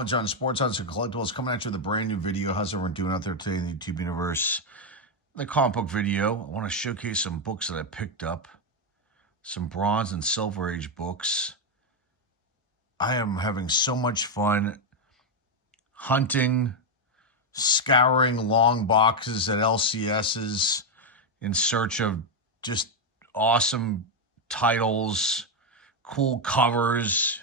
Comic John, Sports Odds and Collectibles, coming at you with a brand new video. How's everyone doing out there today in the YouTube universe? In the comic book video, I want to showcase some books that I picked up, some Bronze and Silver Age books. I am having so much fun hunting, scouring long boxes at LCSs in search of just awesome titles, cool covers.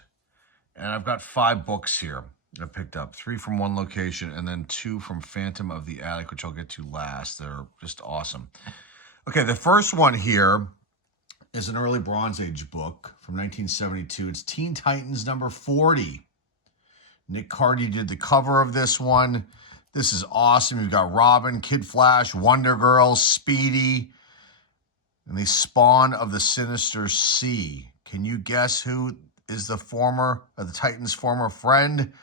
And I've got 5 books here I picked up. 3 from one location and then 2 from Phantom of the Attic, which I'll get to last. They're just awesome. Okay, the first one here is an early Bronze Age book from 1972. It's Teen Titans number 40. Nick Cardy did the cover of this one. This is awesome. You've got Robin, Kid Flash, Wonder Girl, Speedy, and the spawn of the Sinister Sea. Can you guess who is the Titans' former friend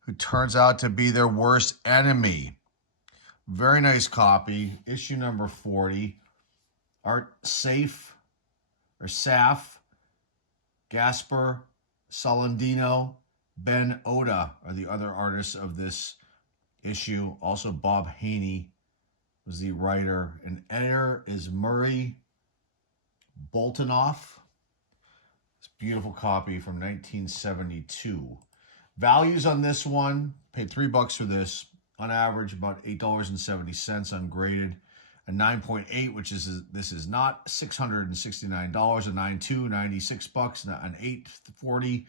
who turns out to be their worst enemy? Very nice copy. Issue number 40. Art Saf, Gasper, Solandino, Ben Oda are the other artists of this issue. Also, Bob Haney was the writer. And editor is Murray Boltinoff. This beautiful copy from 1972. Values on this one, paid $3 for this. On average, about $8.70 ungraded. A 9.8, which is, this is not $669. A 9.2, $96. An 8.40.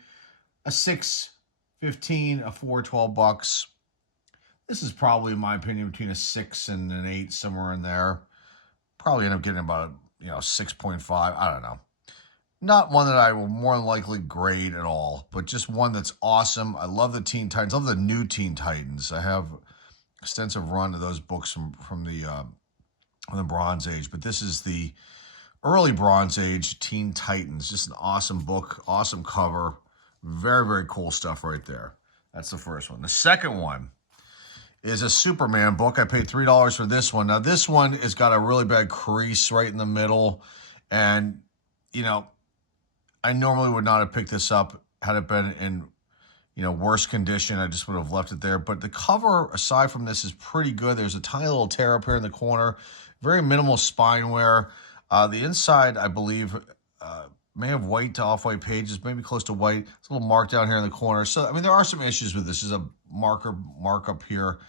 A 6.15. A 4, $12. This is probably, in my opinion, between a 6 and an 8, somewhere in there. Probably end up getting about, 6.5. I don't know. Not one that I will more than likely grade at all, but just one that's awesome. I love the Teen Titans. I love the new Teen Titans. I have extensive run of those books from the Bronze Age, but this is the early Bronze Age Teen Titans. Just an awesome book, awesome cover. Very, very cool stuff right there. That's the first one. The second one is a Superman book. I paid $3 for this one. Now, this one has got a really bad crease right in the middle, and, I normally would not have picked this up had it been in, worse condition. I just would have left it there. But the cover, aside from this, is pretty good. There's a tiny little tear up here in the corner. Very minimal spine wear. The inside, I believe, may have white to off-white pages, maybe close to white. It's a little mark down here in the corner. So, there are some issues with this. There's a markup here.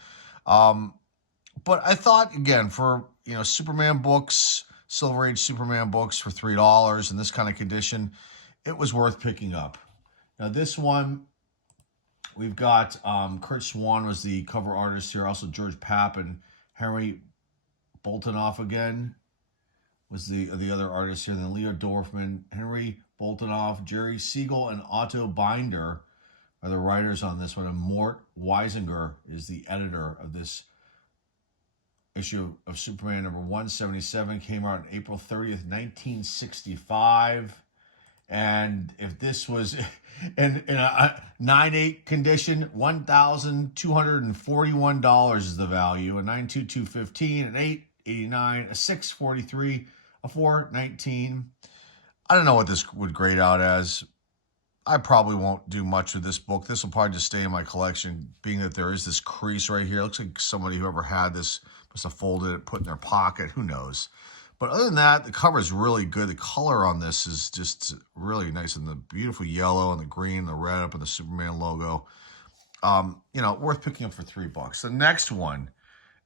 But I thought, again, for, Superman books, Silver Age Superman books for $3 in this kind of condition, it was worth picking up. Now, this one, we've got Kurt Swan was the cover artist here. Also, George Papp and Henry Boltinoff again was the other artist here. And then Leo Dorfman, Henry Boltinoff, Jerry Siegel, and Otto Binder are the writers on this one. And Mort Weisinger is the editor of this issue of Superman number 177. Came out on April 30th, 1965. And if this was in a 9.8 condition, $1,241 is the value. A 9.2, $215, an 8.89, a 6.43, a 4.19. I don't know what this would grade out as. I probably won't do much with this book. This will probably just stay in my collection, being that there is this crease right here. It looks like somebody, whoever had this, must have folded it, put it in their pocket. Who knows? But other than that, the cover is really good. The color on this is just really nice. And the beautiful yellow and the green, the red up in the Superman logo. Worth picking up for $3. The next one,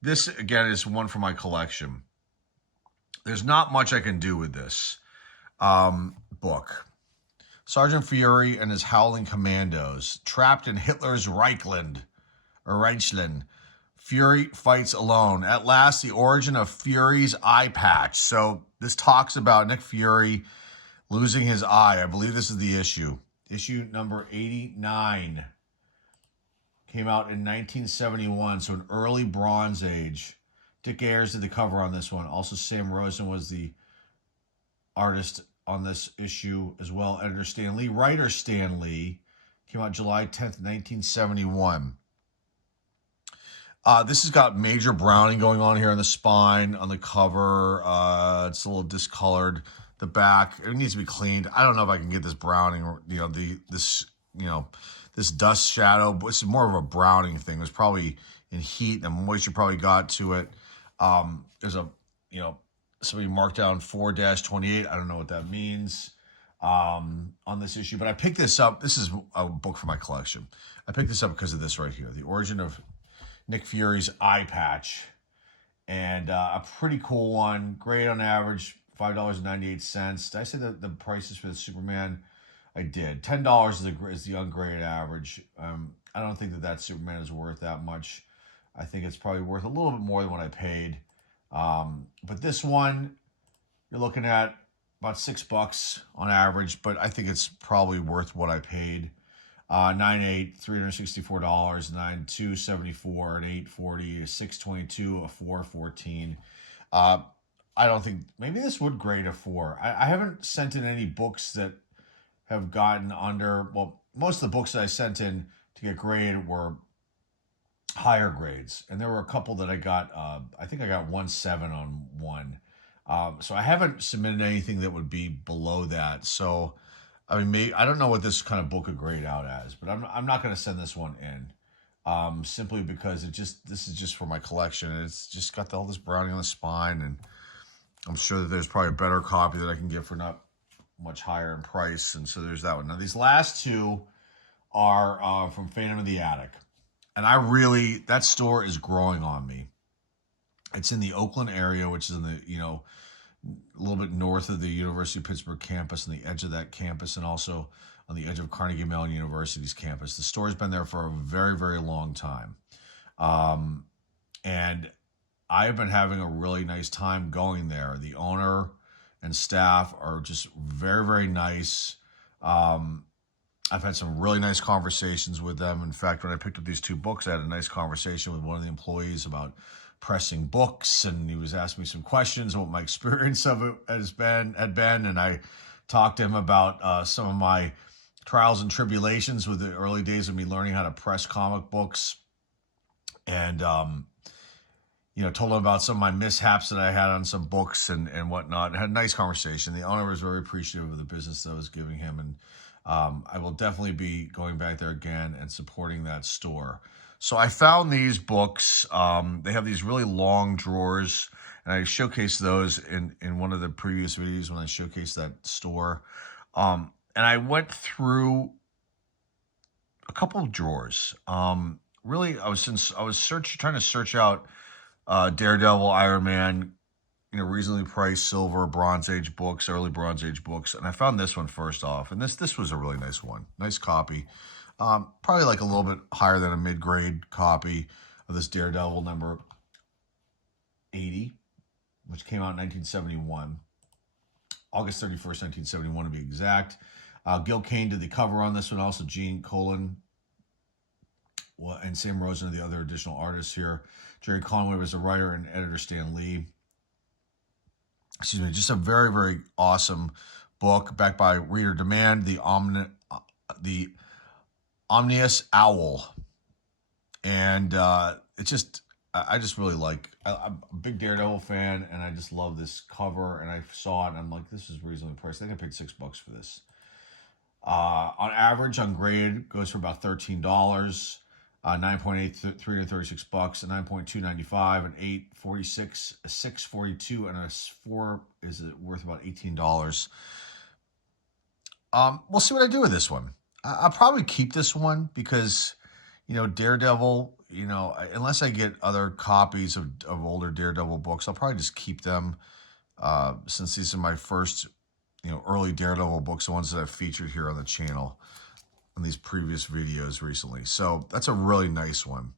this, again, is one for my collection. There's not much I can do with this book. Sergeant Fury and his Howling Commandos, trapped in Hitler's Reichland. Fury fights alone. At last, the origin of Fury's eye patch. So this talks about Nick Fury losing his eye. I believe this is the issue. Issue number 89. Came out in 1971, so an early Bronze Age. Dick Ayers did the cover on this one. Also, Sam Rosen was the artist on this issue as well. Editor Stan Lee. Writer Stan Lee. Came out July 10th, 1971. This has got major browning going on here on the spine, on the cover. It's a little discolored. The back, it needs to be cleaned. I don't know if I can get this browning, or, this this dust shadow, but this is more of a browning thing. It was probably in heat and moisture probably got to it. There's a, somebody marked down 4-28. I don't know what that means on this issue, but I picked this up. This is a book for my collection. I picked this up because of this right here, The Origin of Nick Fury's Eye Patch. And a pretty cool one. Great on average, $5.98. Did I say the prices for the Superman? I did. $10 is the ungraded average. I don't think that Superman is worth that much. I think it's probably worth a little bit more than what I paid. But this one, you're looking at about $6 on average, but I think it's probably worth what I paid. 9.8, $364, 9.2, 74, an 8.40, a 6.22, a 4.14. I don't think maybe this would grade a 4. I haven't sent in any books that have gotten under. Well, most of the books that I sent in to get graded were higher grades, and there were a couple that I got. I think I got 1.7 on one. So I haven't submitted anything that would be below that. So. I mean, maybe, I don't know what this kind of book would grade out as, but I'm not going to send this one in, simply because this is just for my collection. And it's just got all this browning on the spine, and I'm sure that there's probably a better copy that I can get for not much higher in price, and so there's that one. Now these last two are from Phantom of the Attic, and that store is growing on me. It's in the Oakland area, which is in the a little bit north of the University of Pittsburgh campus, on the edge of that campus, and also on the edge of Carnegie Mellon University's campus. The store's been there for a very, very long time. And I've been having a really nice time going there. The owner and staff are just very, very nice. I've had some really nice conversations with them. In fact, when I picked up these two books, I had a nice conversation with one of the employees about pressing books, and he was asking me some questions, what my experience of it had been, and I talked to him about some of my trials and tribulations with the early days of me learning how to press comic books, and told him about some of my mishaps that I had on some books and whatnot. I had a nice conversation. The owner was very appreciative of the business that I was giving him, and I will definitely be going back there again and supporting that store. So I found these books. They have these really long drawers, and I showcased those in one of the previous videos when I showcased that store. And I went through a couple of drawers. Really, I was trying to search out Daredevil, Iron Man, reasonably priced silver, Bronze Age books, early Bronze Age books, and I found this one first off, and this was a really nice one, nice copy. Probably like a little bit higher than a mid-grade copy of this Daredevil number 80, which came out in 1971. August 31st, 1971 to be exact. Gil Kane did the cover on this one, also Gene Colan and Sam Rosen are the other additional artists here. Jerry Conway was the writer, and editor Stan Lee. Excuse me, just a very, very awesome book, backed by reader demand, the Omnius Owl. And I just really I'm a big Daredevil fan, and I just love this cover, and I saw it, and I'm like, this is reasonably priced. I think I paid $6 for this. On average, ungraded, goes for about $13. 9.8, $336, a 9.2, $95, an 8.46, a 6.42, and a 4 is worth about $18. We'll see what I do with this one. I'll probably keep this one because, Daredevil, unless I get other copies of older Daredevil books, I'll probably just keep them since these are my first, early Daredevil books, the ones that I've featured here on the channel in these previous videos recently. So that's a really nice one,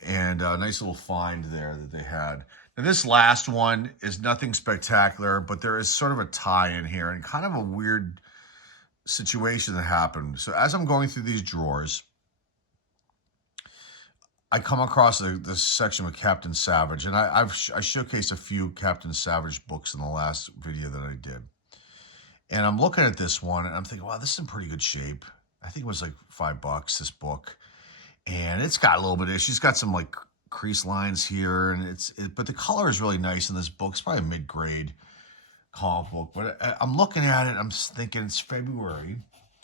and a nice little find there that they had. Now this last one is nothing spectacular, but there is sort of a tie in here and kind of a weird situation that happened. So as I'm going through these drawers, I come across this section with Captain Savage, and I showcased a few Captain Savage books in the last video that I did. And I'm looking at this one, and I'm thinking, wow, this is in pretty good shape. I think it was like $5, this book. And it's got a little bit of issues. It's got some like crease lines here, and but the color is really nice in this book. It's probably a mid-grade comic book. But I'm looking at it, I'm thinking it's February,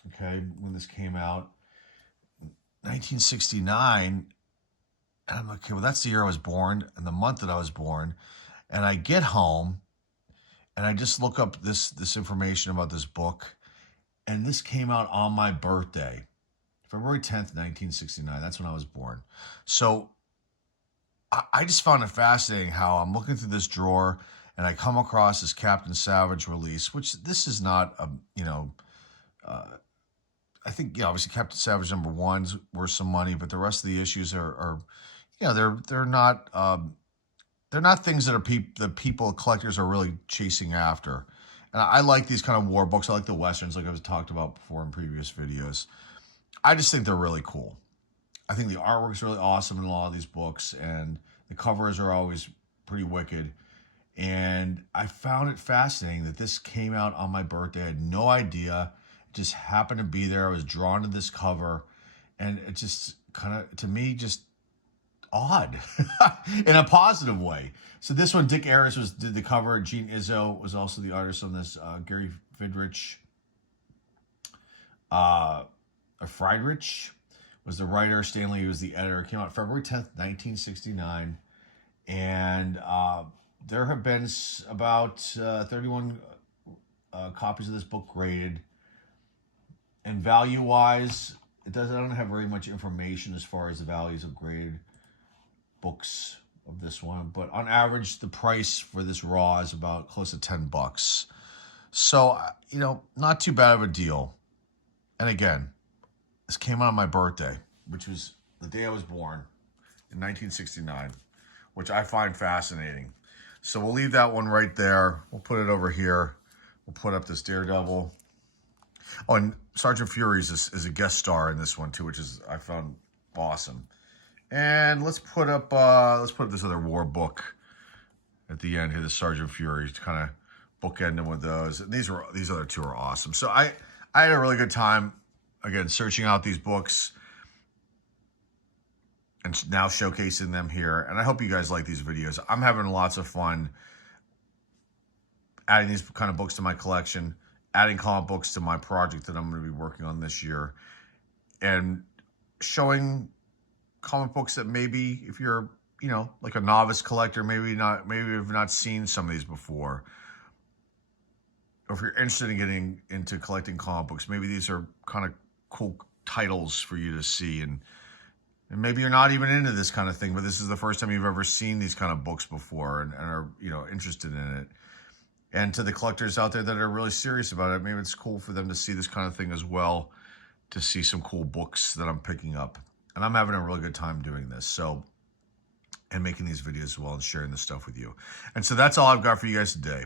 okay, when this came out. 1969. And I'm like, okay, well, that's the year I was born and the month that I was born. And I get home and I just look up this information about this book. And this came out on my birthday, February 10th, 1969. That's when I was born. So I just found it fascinating how I'm looking through this drawer and I come across this Captain Savage release, which this is not a, I think, obviously Captain Savage #1's worth some money, but the rest of the issues are they're not things that collectors are really chasing after. And I like these kind of war books. I like the Westerns, like I've talked about before in previous videos. I just think they're really cool. I think the artwork's really awesome in a lot of these books, and the covers are always pretty wicked. And I found it fascinating that this came out on my birthday. I had no idea. It just happened to be there. I was drawn to this cover, and it just kind of, to me, just odd in a positive way. So this one, Dick Ayers did the cover. Gene Izzo was also the artist on this. Gary Friedrich was the writer. Stanley was the editor. It came out February 10th, 1969. And there have been about 31 copies of this book graded. And value-wise, I don't have very much information as far as the values of graded books of this one. But on average, the price for this raw is about close to $10. So, not too bad of a deal. And again, this came out on my birthday, which was the day I was born in 1969, which I find fascinating. So we'll leave that one right there. We'll put it over here. We'll put up this Daredevil. Oh, and Sergeant Fury is a guest star in this one too, which is I found awesome. And let's put up this other war book at the end here, the Sergeant Fury, to kind of bookend them with those. And these other two are awesome. So I had a really good time, again, searching out these books and now showcasing them here. And I hope you guys like these videos. I'm having lots of fun adding these kind of books to my collection, adding comic books to my project that I'm going to be working on this year, and showing comic books that maybe if you're, like a novice collector, maybe you've not seen some of these before. Or if you're interested in getting into collecting comic books, maybe these are kind of cool titles for you to see. And maybe you're not even into this kind of thing, but this is the first time you've ever seen these kind of books before and are, interested in it. And to the collectors out there that are really serious about it, maybe it's cool for them to see this kind of thing as well, to see some cool books that I'm picking up. And I'm having a really good time doing this. So, and making these videos as well and sharing this stuff with you. And so that's all I've got for you guys today.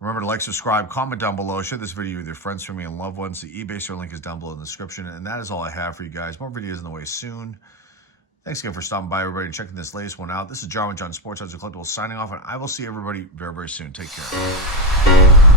Remember to like, subscribe, comment down below, share this video with your friends, family, and loved ones. The eBay store link is down below in the description. And that is all I have for you guys. More videos on the way soon. Thanks again for stopping by, everybody, and checking this latest one out. This is John with John Sports Collectibles signing off, and I will see everybody very, very soon. Take care.